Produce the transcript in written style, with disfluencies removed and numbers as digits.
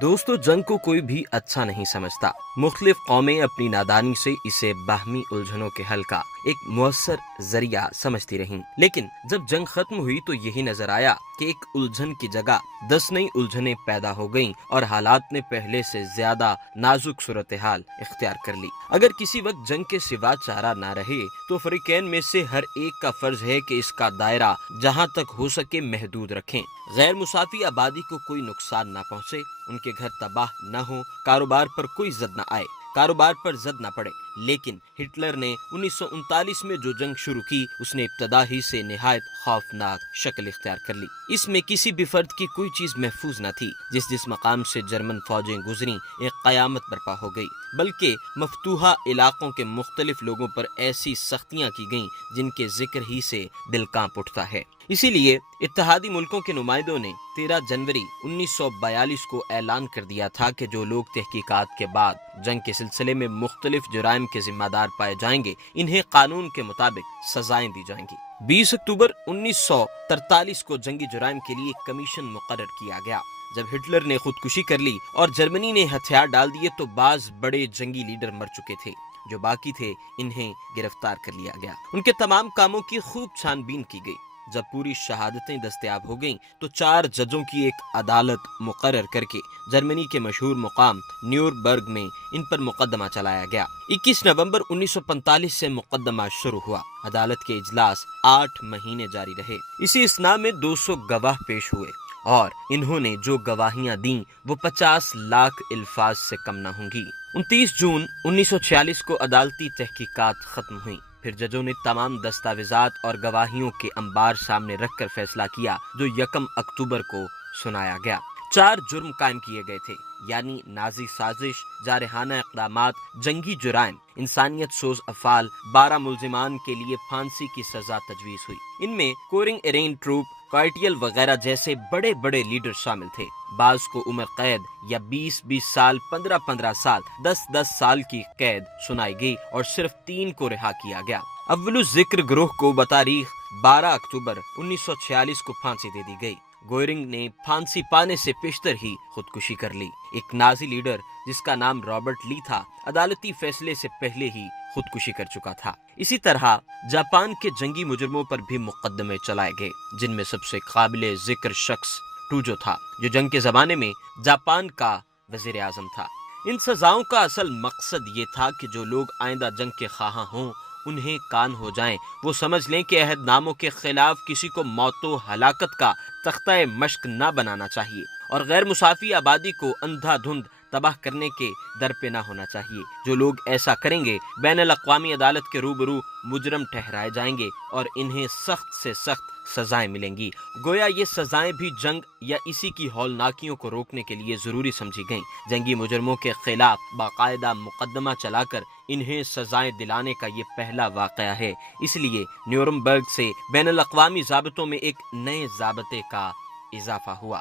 दोस्तों, जंग को कोई भी अच्छा नहीं समझता। मुख्तलिफ कौमें अपनी नादानी से इसे बाहमी उलझनों के हल का एक मुअस्सर जरिया समझती रहीं। लेकिन जब जंग खत्म हुई तो यही नजर आया कि एक उलझन की जगह 10 नई उलझनें पैदा हो गईं और हालात ने पहले से ज्यादा नाजुक सूरत हाल इख्तियार कर ली। अगर किसी वक्त जंग के सिवा चारा ना रहे तो फरीकैन में से हर एक का फर्ज है कि इसका दायरा जहाँ तक हो सके महदूद रखें। गैर मुसाफी आबादी को कोई नुकसान ना पहुँचे, उनके घर तबाह न हो, कारोबार पर कोई जद न आए, कारोबार पर जद न पड़े। लेकिन हिटलर ने 1939 में जो जंग शुरू की उसने इब्तदा ही से निहायत खौफनाक शक्ल इख्तियार कर ली। इसमें किसी भी फर्द की कोई चीज महफूज न थी। जिस मकाम से जर्मन फौजें गुजरी एक कयामत बर्पा हो गई, बल्कि मफतूहा इलाकों के मुख्तलिफ लोगों पर ऐसी सख्तियां की गईं जिनके जिक्र ही से दिल कांप उठता है। इसीलिए इत्तेहादी मुल्कों के नुमाइंदों ने 13 जनवरी 1942 को ऐलान कर दिया था कि जो लोग तहकीकात के बाद जंग के सिलसिले में मुख्तलिफ जुराइम के जिम्मेदार पाए जाएंगे, इन्हें कानून के मुताबिक सजाएं दी जाएंगी। 20 अक्टूबर 1943 को जंगी जुराइम के लिए एक कमीशन मुकर्रर किया गया। जब हिटलर ने खुदकुशी कर ली और जर्मनी ने हथियार डाल दिए तो बाज बड़े जंगी लीडर मर चुके थे। जो बाकी थे इन्हें गिरफ्तार कर लिया गया। उनके तमाम कामों की खूब छानबीन की गई। जब पूरी शहादतें दस्तयाब हो गईं तो 4 जजों की एक अदालत मुकर्रर करके जर्मनी के मशहूर मुकाम न्यूरबर्ग में इन पर मुकदमा चलाया गया। 21 नवंबर 1945 से मुकदमा शुरू हुआ। अदालत के इजलास 8 महीने जारी रहे। इसी इसना में 200 गवाह पेश हुए और इन्होंने जो गवाहियां दी वो 50 लाख अल्फाज से कम न होंगी। 29 जून 1946 को अदालती तहकीकात खत्म हुई। फिर जजों ने तमाम दस्तावेजात और गवाहियों के अंबार सामने रखकर फैसला किया, जो 1 अक्टूबर को सुनाया गया। 4 जुर्म कायम किए गए थे, यानी नाजी साजिश, जारहाना इक़दामात, जंगी जुराइम, इंसानियत सोज अफ़ाल। 12 मुल्जिमान के लिए फांसी की सजा तजवीज़ हुई। इनमें कोरिंग एरेन ट्रूप, क्वार्टियल वगैरह जैसे बड़े बड़े लीडर शामिल थे। बाज को उम्र कैद या 20-20 साल, 15-15 साल, 10-10 साल की कैद सुनाई गई और सिर्फ 3 को रिहा किया गया। अव्वलु जिक्र ग्रोह को बतारीख 12 अक्टूबर 1946 को फांसी दे दी गई। गोयरिंग ने फांसी पाने से पेशतर ही खुदकुशी कर ली। एक नाजी लीडर जिसका नाम रॉबर्ट ली था, अदालती फैसले से पहले ही खुदकुशी कर चुका था। इसी तरह जापान के जंगी मुजरमों पर भी मुकदमे चलाए गए, जिनमें सबसे काबिले जिक्र शख्स टूजो था, जो जंग के जमाने में जापान का वजीर आजम था। इन सजाओं का असल मकसद ये था कि जो लोग आइंदा जंग के ख्वाह हों उन्हें कान हो जाएं, वो समझ लें कि अहदनामों के खिलाफ किसी को मौतो हलाकत का तख्ता मश्क न बनाना चाहिए और गैर मुसाफी आबादी को अंधाधुंध तबाह करने के दर पे ना होना चाहिए। जो लोग ऐसा करेंगे बैनुल अक़वामी अदालत के रूबरू मुजरम ठहराए जाएंगे और इन्हें सख्त से सख्त सजाएं मिलेंगी। गोया ये सजाएं भी जंग या इसी की हौलनाकियों को रोकने के लिए जरूरी समझी गईं। जंगी मुजरमों के खिलाफ बाकायदा मुकदमा चलाकर इन्हें सजाएं दिलाने का ये पहला वाक़या है। इसलिए न्यूरमबर्ग से बैनुल अक़वामी ज़ाबितों में एक नए ज़ाबिते का इजाफा हुआ।